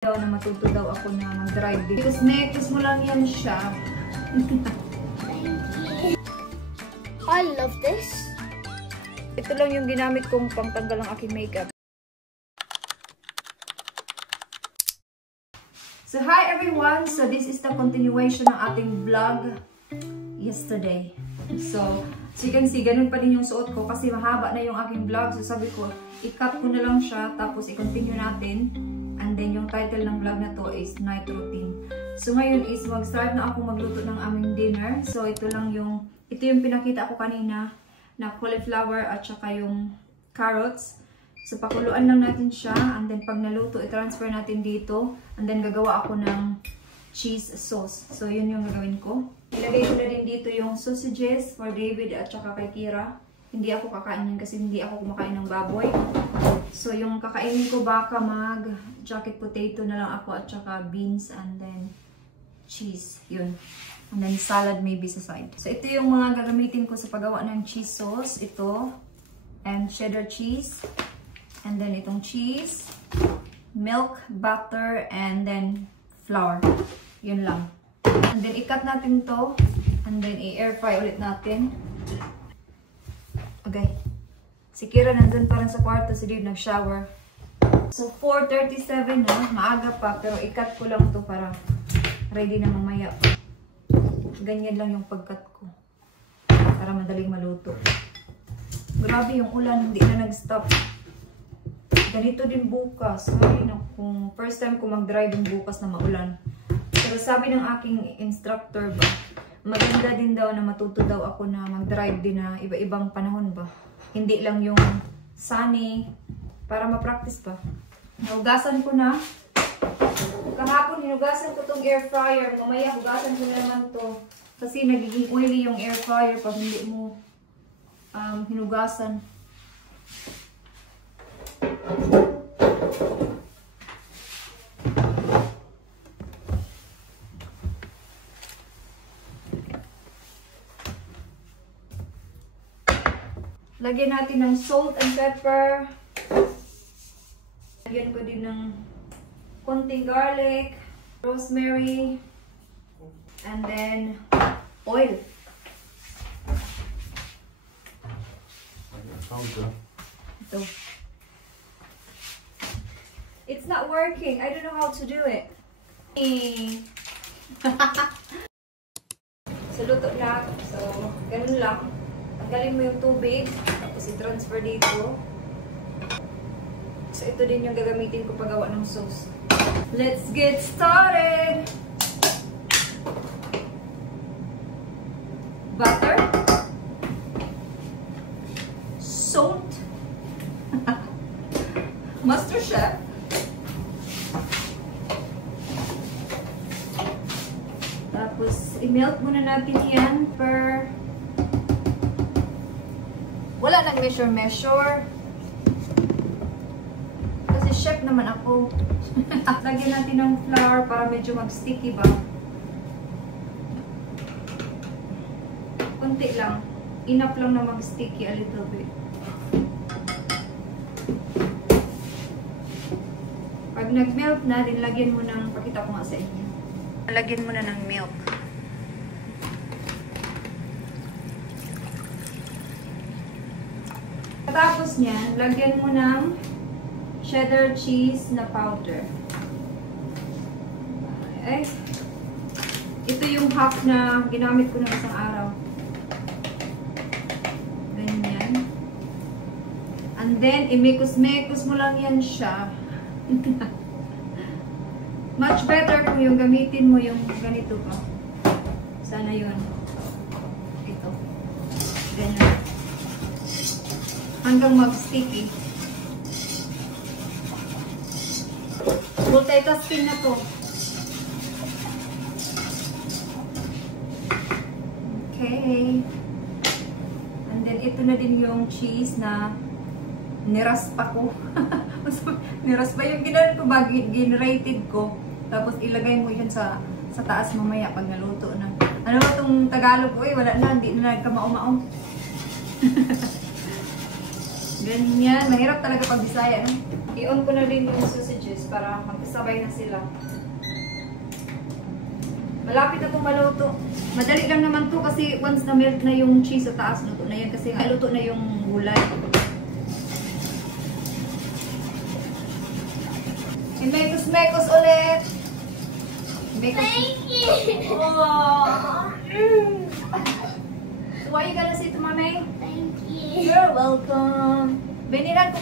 daw na matuto daw ako na mag-drive dito. Because necklace mo lang yan siya. I love this. Ito lang yung ginamit kong pangtanggal ng aking makeup. So hi everyone! So this is the continuation ng ating vlog yesterday. So you can see, ganun pa din yung suot ko kasi mahaba na yung aking vlog. So sabi ko, i-cut ko na lang siya tapos i-continue natin. And then yung title ng vlog na to is Night Routine. So ngayon is mag-start na ako magluto ng aming dinner. So ito yung pinakita ko kanina na cauliflower at saka yung carrots. So pakuluan lang natin siya and then pag naluto, i-transfer natin dito. And then gagawa ako ng cheese sauce. So yun yung gagawin ko. Ilagay ko na din dito yung sausages for David at saka kay Kira. Hindi ako kakainin kasi hindi ako kumakain ng baboy. So yung kakainin ko baka jacket potato na lang ako at saka beans and then cheese. Yun. And then salad maybe sa side. So ito yung mga gagamitin ko sa paggawa ng cheese sauce. Ito. And cheddar cheese. And then itong cheese. Milk, butter, and then flour. Yun lang. And then i-cut natin to. And then i-air fry ulit natin. Okay. Si Kira nandun pa rin sa kwarto. Si Dave nag-shower. So 4:37 na. Maaga pa. Pero i-cut ko lang to para ready na mamaya pa. Ganyan lang yung pag-cut ko. Para madaling maluto. Grabe yung ulan. Hindi na nag-stop. Ganito din bukas. Ay, kung first time ko mag-drive yung bukas na maulan. Pero sabi ng aking instructor ba, maganda din daw na matuto daw ako na mag-drive din na iba-ibang panahon ba. Hindi lang yung sunny. Para ma-practice pa. Nahugasan ko na. Kahapon hinugasan ko tong air fryer. Mamaya hugasan ko na naman to. Kasi nagiging oily yung air fryer pag hindi mo hinugasan. Lagyan natin ng salt and pepper. Lagyan ko din ng konting garlic, rosemary, and then oil. Ito. It's not working. I don't know how to do it. So, luto na. So, ganun lang. Tanggalin mo yung tubig. Tapos i-transfer dito. So, ito din yung gagamitin ko paggawa ng sauce. Let's get started! Butter. Salt. Master Chef. Tapos, i-melt muna natin yan per... Wala nang measure. Kasi chef naman ako. Lagyan natin ng flour para medyo mag-sticky ba. Kunti lang. Enough lang na mag-sticky a little bit. Pag nag-melt na, din lagyan mo ng, pakita ko nga sa inyo. Lagyan mo na ng milk. Tapos niyan, lagyan mo ng cheddar cheese na powder. Okay. Ito yung half na ginamit ko ng isang araw. Ganyan. And then, imikos-mekos mo lang yan siya. Much better kung yung gamitin mo yung ganito pa. Sana yun. Ito. Ganyan. Hanggang mag-sticky. Multitasking na to. Okay. And then, ito na din yung cheese na niraspa ko. Niraspa yung ginawin ko ba? Generated ko. Tapos, ilagay mo yun sa taas mamaya pag naluto na. Ano ba itong Tagalog? Uy, wala na. Hindi na nagkamao-mao. Ganyan. Mahirap talaga pag Bisaya, no? I-on ko na din yung sausages para magkasabay na sila. Malapit na itong maluto. Madali lang naman to kasi once na melt na yung cheese sa taas, luto na yan kasi nga luto na yung gulay. Mekos ulit! Thank you. Oh. So what you gonna say to Mami? Thank you. You're welcome. Binilan ko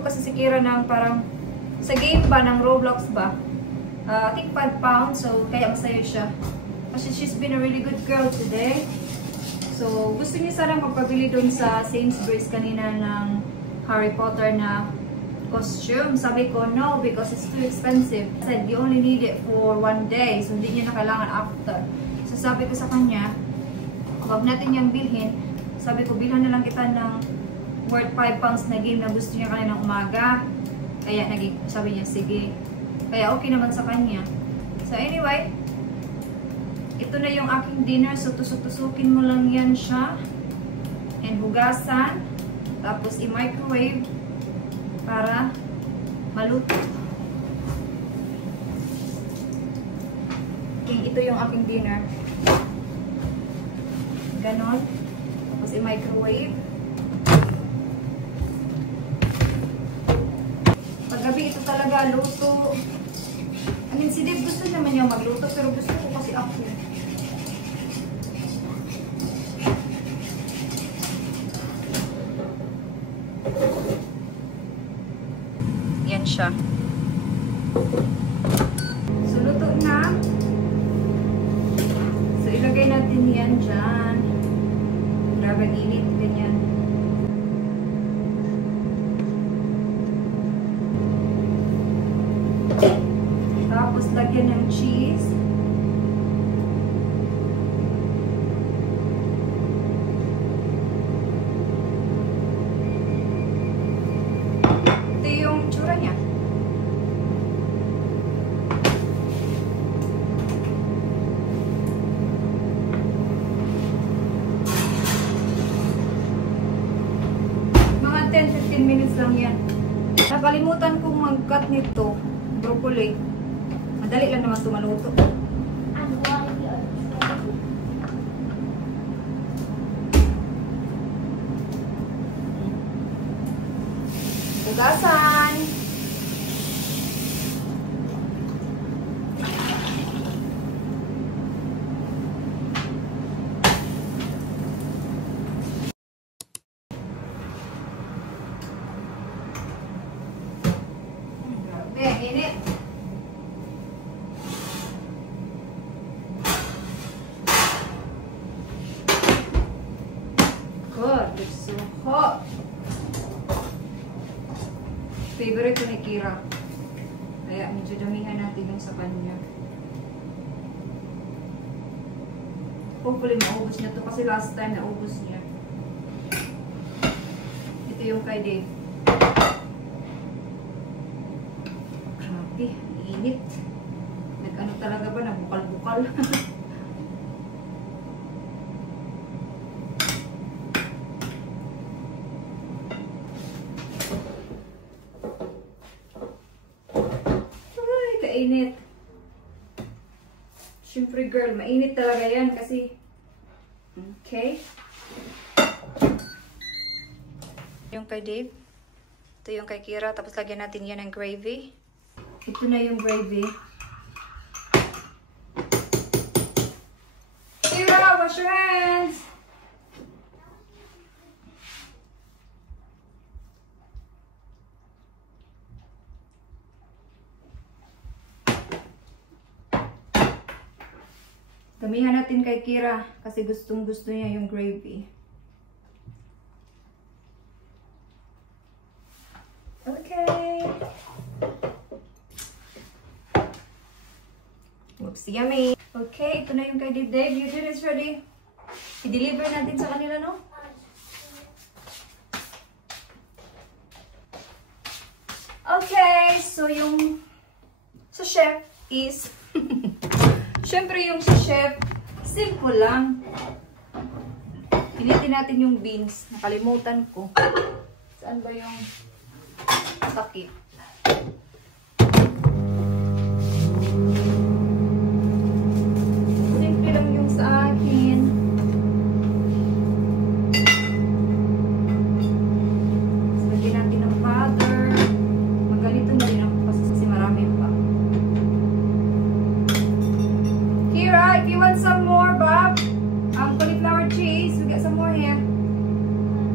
kasi si Kira ng parang sa game ba ng Roblox ba? I think 5 pounds, so kaya masaya siya. Kasi she's been a really good girl today. So gusto niya sana magpabili dun sa Sainsbury's kanina ng Harry Potter na costume. Sabi ko, no, because it's too expensive. I said, you only need it for 1 day, so hindi niya na kailangan after. So sabi ko sa kanya, huwag natin niyang bilhin. Sabi ko, bilhan na lang kita ng worth 5 pounds na game na gusto niya kaninang umaga. Kaya sabi niya, sige. Kaya okay naman sa kanya. So anyway, ito na yung aking dinner. So tusok-tusukin mo lang yan siya. And hugasan. Tapos i-microwave para maluto. Okay, ito yung aking dinner. Ganon. Tapos i-microwave. Paggabi ito talaga luto. I mean, si Dave gusto naman niya magluto, pero gusto ko kasi ako. Yan siya. So, luto na. So, ilagay natin yan dyan. Grabe ang init. Ganyan. Tapos, lagyan ng cheese. Ito yung tsura niya. Mga 10-15 minutes lang yan. Nakalimutan kong mag-cut nito. Broccoli. Madali lang naman ito maluto. And why you're Hugasan. Grabe, init. God, it's so hot. Favorite ko ni Kira. Kaya medyo damihan natin yung sa kanya. Hopefully maubos niya to kasi last time naubos niya. Ito yung kay Dave. Grabe, init. Nag-ano talaga ba? Nagbukal-bukal. Init. Siyempre girl, mainit talaga yan kasi okay. Yung kay Dave. Ito yung kay Kira. Tapos lagyan natin yan ng gravy. Ito na yung gravy. Kira, wash your hands! Damihan natin kay Kira kasi gustong-gusto niya yung gravy. Okay. Oops, yummy. Okay, ito na yung kay Dave. Your dinner is ready. I-deliver natin sa kanila, no? Okay, so yung sa chef is Siyempre yung si chef, simple lang. Pilitin natin yung beans. Nakalimutan ko. Saan ba yung takip? Simple lang yung sa akin. Lagyan natin ng butter. Maganito na rin ako kasi marami pa. Kira, if you want some more, Bob, cauliflower cheese, we got some more here.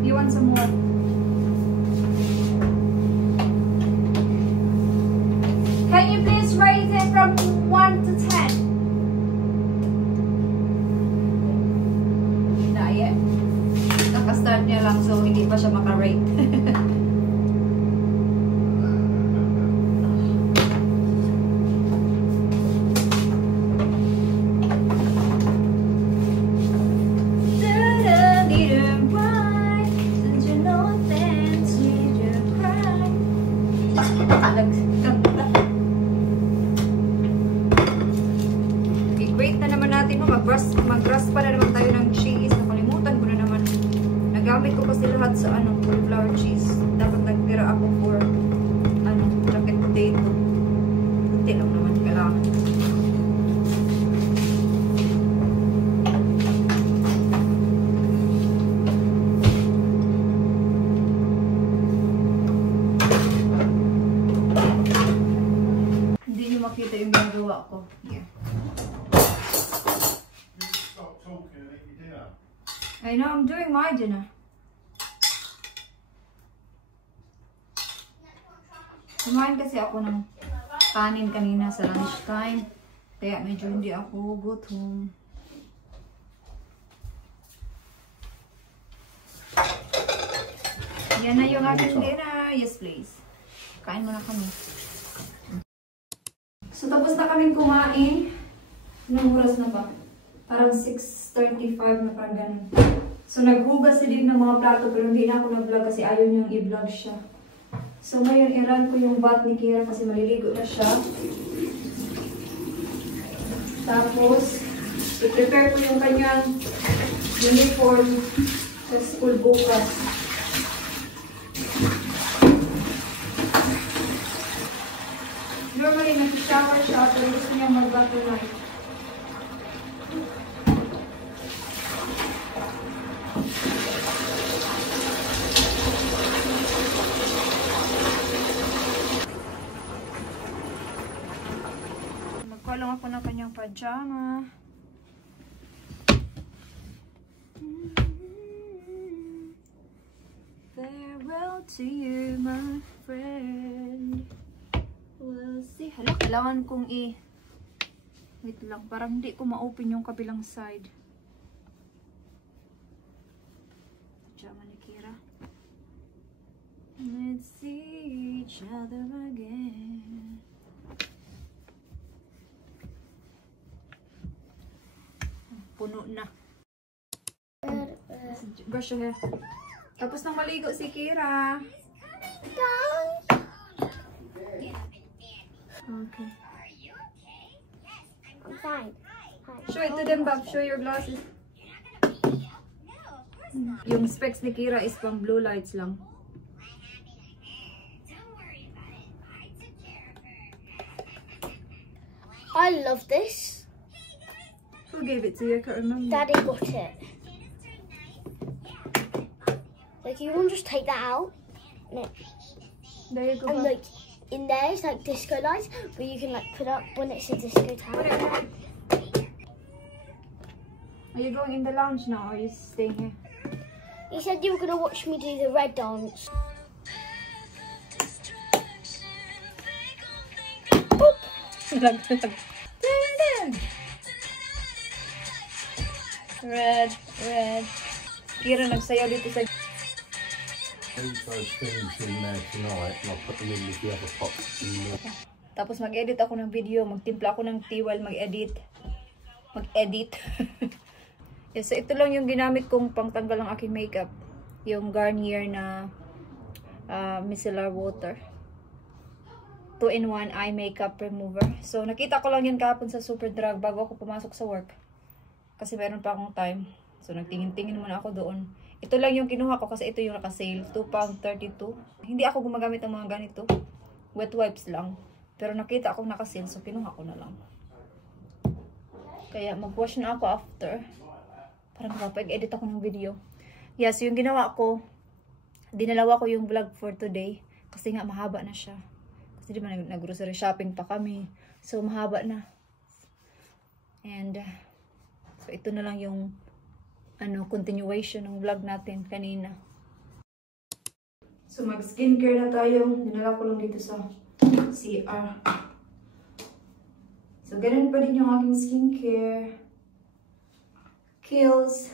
You want some more? Can you please rate it from 1 to 10? Not yet. Naka-start niya lang, so hindi pa siya maka-rate. Mag-brush pa na naman tayo ng cheese. Nakalimutan ko na naman. Nagamit ko kasi lahat sa cauliflower cheese. Dapat nagtira ako for jacket potato. Hindi lang naman kailangan. Hindi nyo makita yung ginagawa ko. Here. I know, I'm doing my dinner. Kumain kasi ako ng kanin kanina sa lunchtime. Kaya medyo hindi ako gutom. Yan na yung aking dinner. Yes, please. Kain muna kami. So, tapos na kaming kumain. Anong oras na ba? Parang 6:35 na parang ganun. So, naghugas si Dave ng mga plato pero hindi na ako nag-vlog kasi ayaw niyang i-vlog siya. So, ngayon, i-run ko yung bath ni Kira kasi maliligo na siya. Tapos, i-prepare ko yung kanyang uniform sa school bukas. Normally, nag-shower siya pero gusto niya mag-bath tonight. Magkulang ako ng kanyang pajama. Farewell to you, my friend. We'll see. Hala, kailangan kong wait lang, parang hindi ko ma-open yung kabilang side. Pajama ni Kira. Let's see each other again. Puno na. Brush your hair. Tapos nang maligo si Kira. Okay. I'm fine. Show it to them, Bob. Show your glasses. Yung specs ni Kira is pang blue lights lang. I love this. Who gave it to you? I can't remember. Daddy got it. Like, you want to just take that out. There you go, And Bob. like, in there is like disco lights, but you can like put up when it's a disco time. Are you going in the lounge now or are you staying here? You said you were going to watch me do the red dance. Red, red. Kira nagsayaw dito sa... Those things in there tonight, and I'll put them in with the other pots. Tapos mag-edit ako ng video, magtimpla ako ng tea while mag-edit. Yeah, so ito lang yung ginamit kong pangtanggal ng aking makeup. Yung Garnier na micellar water. 2-in-1 eye makeup remover. So nakita ko lang yan kahapon sa Superdrug bago ako pumasok sa work. Kasi meron pa akong time. So, nagtingin-tingin muna ako doon. Ito lang yung kinuha ko kasi ito yung naka-sale. £2.32. Hindi ako gumagamit ng mga ganito. Wet wipes lang. Pero nakita akong naka-sale, so kinuha ko na lang. Kaya mag-wash na ako after. Para makapag-edit ako ng video. Yes, yung ginawa ko, dinalawa ko yung vlog for today. Kasi nga mahaba na siya. Kasi di ba nag-grocery shopping pa kami. So, mahaba na. And, so ito na lang yung continuation ng vlog natin kanina. So, mag-skincare na tayo. Dinala ko lang dito sa CR. So, ganun pa din yung aking skincare. Kiehl's.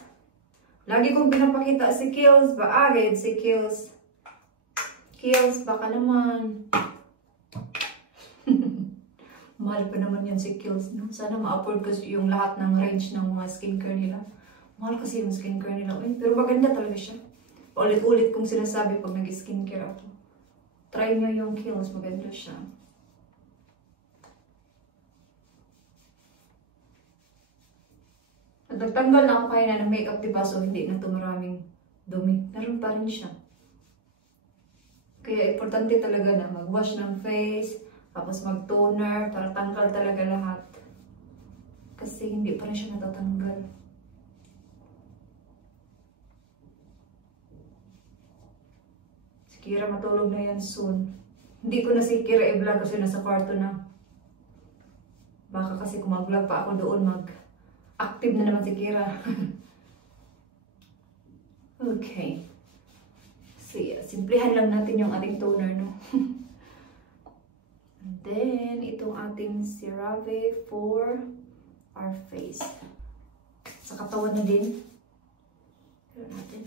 Lagi kong pinapakita si Kiehl's. Baagid si Kiehl's. Kiehl's, baka naman. Mahal pa naman yan si Kiehl's, no? Sana ma-afford ko yung lahat ng range ng mga skincare nila. Mahal kasi yung skincare nila. Pero maganda talaga siya. Ulit-ulit kong sinasabi pag nag-skincare ako. Try nyo yung Kiehl's. Maganda siya. At nagtanggal na ako kaya ng makeup, diba? So, hindi na ito maraming dumi. Meron pa rin siya. Kaya, importante talaga na mag-wash ng face, tapos mag-toner, para tanggal talaga lahat. Kasi hindi pa rin siya natatanggal. Si Kira matulog na yan soon. Hindi ko na si Kira i-vlog kasi nasa kwarto na. Baka kasi kung mag-vlog pa ako doon, active na naman si Kira. Okay. So, yeah, simplihan lang natin yung ating toner, no? And then, itong ating CeraVe for our face. Sa katawan na din. Pero natin.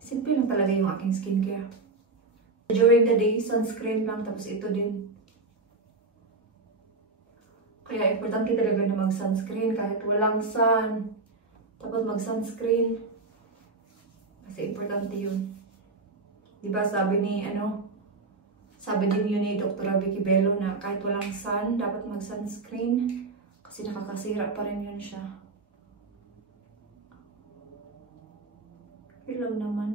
Simple lang talaga yung aking skincare. During the day, sunscreen lang. Tapos ito din. Kaya importante talaga na mag-sunscreen kahit walang sun. Tapos mag-sunscreen. Kasi importante yun. Diba sabi ni, sabi din yun ni Dr. Vicky Bello na kahit walang sun, dapat mag-sunscreen. Kasi nakakasira pa rin yun siya. Yun lang naman.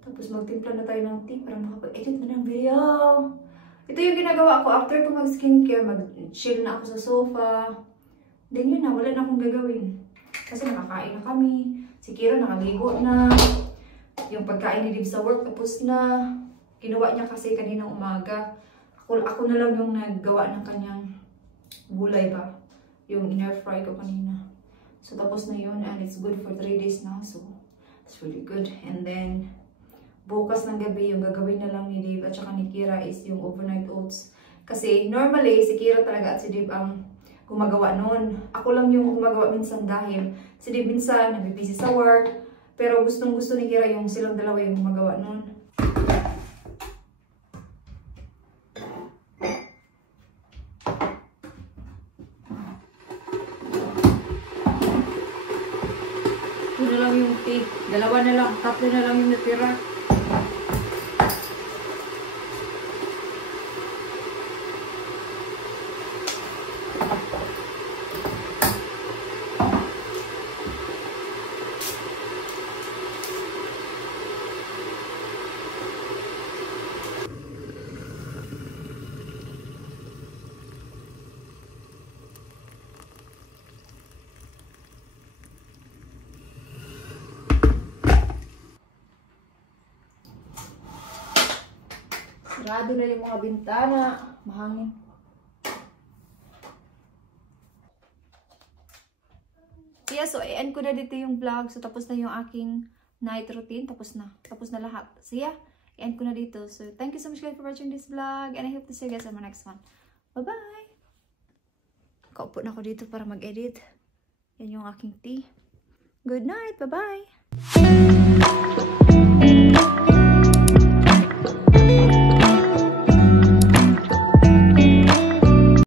Tapos magtimpla na tayo ng tea para makapag-edit na ng video. Ito yung ginagawa ko after ko mag-skincare, mag-chill na ako sa sofa. Then yun na, wala na akong gagawin. Kasi nakakain na kami. Si Kira nakaligo na. Yung pagkain ni Dib sa work tapos na. Ginawa niya kasi kaninang umaga. Ako na lang yung naggawa ng kanyang gulay ba. Yung in-air fry ko kanina. So tapos na yun and it's good for 3 days now. So it's really good. And then bukas ng gabi yung gagawin na lang ni Dib at saka ni Kira is yung overnight oats. Kasi normally si Kira talaga at si Dib ang gumagawa nun. Ako lang yung gumagawa minsan dahil si Dib minsan nabibisi sa work. Pero gustong-gusto ni Kira yung silang dalawa yung gumagawa nun. Ito na lang yung tea. Dalawa na lang. 3 na lang yung natira. Sarado na yung mga bintana. Mahangin. Yeah, so i-end ko na dito yung vlog. So tapos na yung aking night routine. Tapos na lahat. So yeah, i-end ko na dito. So thank you so much guys for watching this vlog. And I hope to see you guys on my next one. Bye-bye! Kaupo na ako dito para mag-edit. Yan yung aking tea. Good night! Bye-bye!